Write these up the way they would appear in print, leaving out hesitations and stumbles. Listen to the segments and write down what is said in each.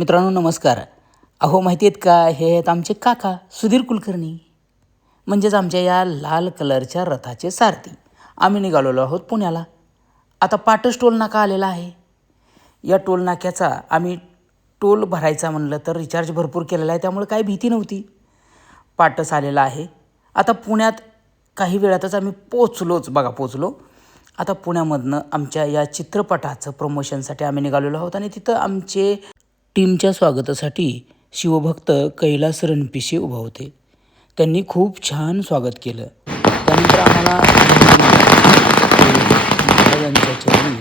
मित्रांनो नमस्कार. अहो माहिती आहेत का, हे आहेत आमचे काका सुधीर कुलकर्णी, म्हणजेच आमच्या या लाल कलरच्या रथाचे सारथी. आम्ही निघालेलो आहोत पुण्याला. आता पाटस टोल नाका आलेला आहे. या टोल नाक्याचा आम्ही टोल भरायचा म्हणलं तर रिचार्ज भरपूर केलेला आहे, त्यामुळे काही भीती नव्हती. पाटस आलेला आहे. आता पुण्यात काही वेळातच आम्ही पोचलो. आता पुण्यामधनं आमच्या या चित्रपटाचं प्रमोशनसाठी आम्ही निघालेलो आहोत आणि तिथं आमचे टीमच्या स्वागतासाठी शिवभक्त कैलास रणपिसे उभा होते. त्यांनी खूप छान स्वागत केलं. त्यानंतर आम्हाला महाराजांच्या चरणी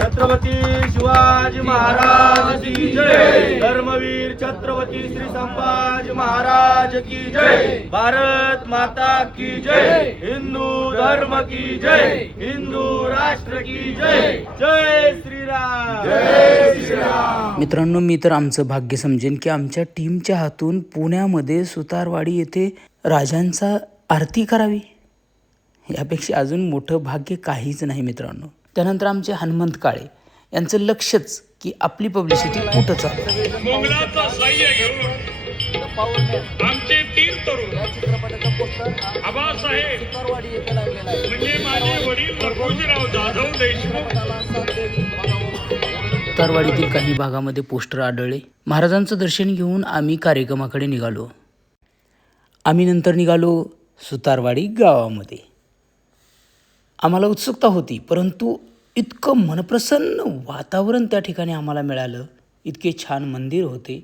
छत्रपती शिवाजी महाराज की जय. धर्मवीर छत्रपती श्री संभाजी महाराज की जय. भारत माता की जय. हिंदू धर्म की जय. हिंदू राष्ट्र की जय. जय श्रीराम. जय श्रीराम. मित्रांनो, मी तर आमचं भाग्य समजेन की आमच्या टीमच्या हातून पुण्यामध्ये सुतारवाडी येथे राजांचा आरती करावी. यापेक्षा अजून मोठं भाग्य काहीच नाही मित्रांनो. त्यानंतर आमचे हनुमंत काळे यांचं लक्षच की आपली पब्लिसिटी कुठं चालू. मोंगलाचा सहाय्य घेऊन आमचे तीन तरुण आबासाहेब म्हणजे माझे वडील लखुजीराव जाधव देशमुख. सुतारवाडीतील काही भागामध्ये पोस्टर आढळले. महाराजांचं दर्शन घेऊन आम्ही कार्यक्रमाकडे निघालो. आम्ही नंतर निघालो सुतारवाडी गावामध्ये. आम्हाला उत्सुकता होती, परंतु इतकं मनप्रसन्न वातावरण त्या ठिकाणी आम्हाला मिळालं. इतके छान मंदिर होते.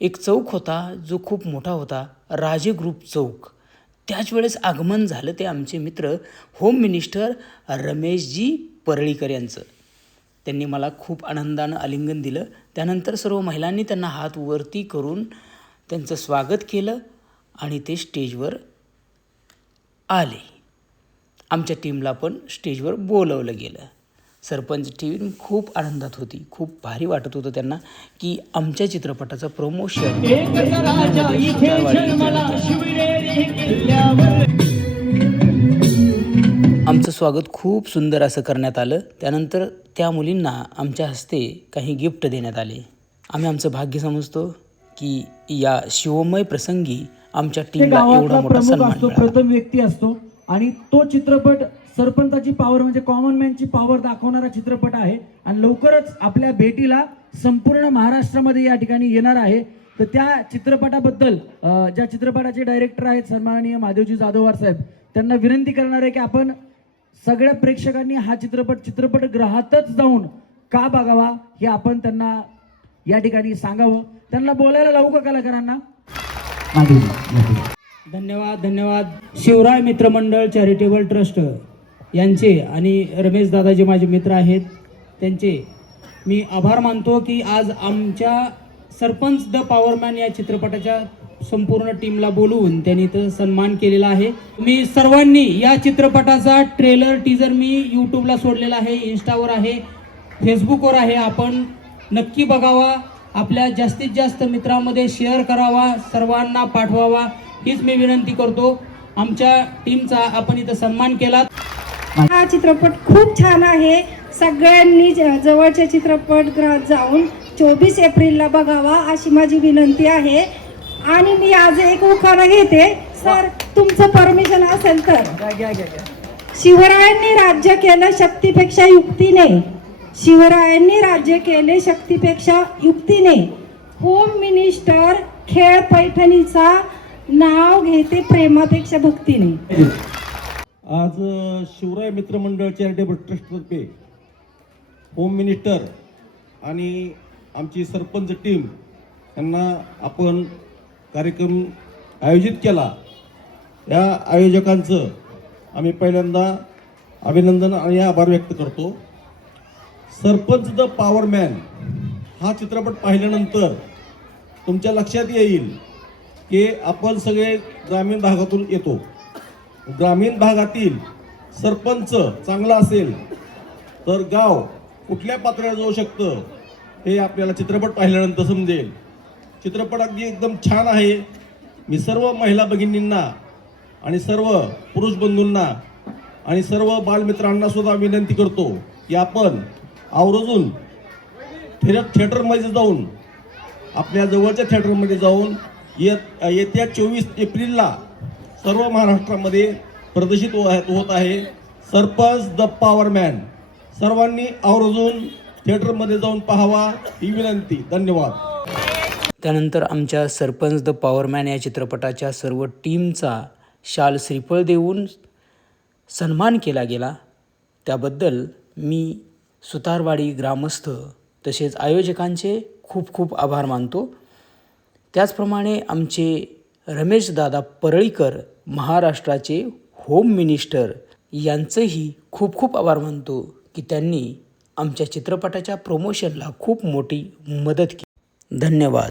एक चौक होता जो खूप मोठा होता, राजे ग्रुप चौक. त्याच वेळेस आगमन झालं ते आमचे मित्र होम मिनिस्टर रमेशजी परळीकर यांचं. त्यांनी मला खूप आनंदानं आलिंगन दिलं. त्यानंतर सर्व महिलांनी त्यांना हात वरती करून त्यांचं स्वागत केलं आणि ते स्टेजवर आले. आमच्या टीमला पण स्टेजवर बोलवलं गेलं. सरपंच टीम खूप आनंदात होती. खूप भारी वाटत होतं त्यांना की आमच्या चित्रपटाचं प्रमोशन आमचं स्वागत खूप सुंदर असं करण्यात आलं. त्यानंतर त्या मुलींना आमच्या हस्ते काही गिफ्ट देण्यात आले. आम्ही आमचं भाग्य समजतो की या शिवमय प्रसंगी आमच्या टीमला एवढा मोठा सन्मान मिळाला. प्रथम व्यक्ती असतो आणि तो चित्रपट सरपंचाची पॉवर म्हणजे कॉमन मॅनची पॉवर दाखवणारा चित्रपट आहे आणि लवकरच आपल्या भेटीला संपूर्ण महाराष्ट्रामध्ये या ठिकाणी येणार आहे. तर त्या चित्रपटाबद्दल ज्या चित्रपटाचे डायरेक्टर आहेत सन्माननीय महादेवजी जाधववार साहेब, त्यांना विनंती करणार आहे की आपण सगळ्या प्रेक्षकांनी हा चित्रपटगृहातच जाऊन का बघावा हे आपण त्यांना या ठिकाणी सांगावं. त्यांना बोलायला लावू का कलाकारांना? धन्यवाद. शिवराय मित्रमंडळ चॅरिटेबल ट्रस्ट यांचे आणि रमेश दादा जे माझे मित्र आहेत त्यांचे मी आभार मानतो की आज आमच्या सरपंच द पॉवरमॅन या चित्रपटाच्या संपूर्ण टीमला बोलवून त्यांनी इथं सन्मान केलेला आहे. मी सर्वांनी या चित्रपटाचा ट्रेलर टीजर मी यूट्यूबला सोडलेला आहे, इन्स्टावर आहे, फेसबुकवर आहे. आपण नक्की बघावा. आपल्या जास्तीत जास्त मित्रांमध्ये शेअर करावा, सर्वांना पाठवावा हीच मी विनंती करतो. आमच्या टीमचा आपण इथं सन्मान केला. हा चित्रपट खूप छान आहे. सगळ्यांनी जवळच्या चित्रपटगृहात जाऊन 24 एप्रिलला बघावा अशी माझी विनंती आहे. आणि मी आज एक उखाणा घेते. सर तुमचं परमिशन असेल तर. शिवरायांनी राज्य केलं शक्तीपेक्षा युक्तीने. शिवरायांनी राज्य केले शक्तीपेक्षा युक्तीने. होम मिनिस्टर खेळ पैठणीचा नाव घेते प्रेमापेक्षा भक्तीने. आज शिवराय मित्रमंडळ चॅरिटेबल ट्रस्टतर्फे होम मिनिस्टर आणि आमची सरपंच टीम यांना आपण कार्यक्रम आयोजित केला. या आयोजकांचं आम्ही पहिल्यांदा अभिनंदन आणि आभार व्यक्त करतो. सरपंच द पॉवरमॅन हा चित्रपट पाहिल्यानंतर तुमच्या लक्षात येईल की आपण सगळे ग्रामीण भागातून येतो. ग्रामीण भागातील सरपंच चांगला असेल तर गाव कुठल्या पातळीवर जाऊ शकतं हे आपल्याला चित्रपट पाहिल्यानंतर समजेल. चित्रपट अगदी एकदम छान आहे. मी सर्व महिला भगिनींना आणि सर्व पुरुष बंधूंना आणि सर्व बालमित्रांना सुद्धा विनंती करतो की आपण आवर्जून थिएटरमध्ये जाऊन आपल्या जवळच्या थिएटरमध्ये जाऊन येत्या 24 एप्रिलला सर्व महाराष्ट्रामध्ये प्रदर्शित होत आहे सरपंच द पॉवर मॅन. सर्वांनी आवर्जून थिएटरमध्ये जाऊन पाहावा ही विनंती. धन्यवाद. त्यानंतर आमच्या सरपंच द पॉवरमॅन या चित्रपटाच्या सर्व टीमचा शाल श्रीफळ देऊन सन्मान केला गेला. त्याबद्दल मी सुतारवाडी ग्रामस्थ तसेच आयोजकांचे खूप खूप आभार मानतो. त्याचप्रमाणे आमचे रमेशदादा परळीकर महाराष्ट्राचे होम मिनिस्टर यांचंही खूप खूप आभार मानतो की त्यांनी आमच्या चित्रपटाच्या प्रमोशनला खूप मोठी मदत केली. धन्यवाद.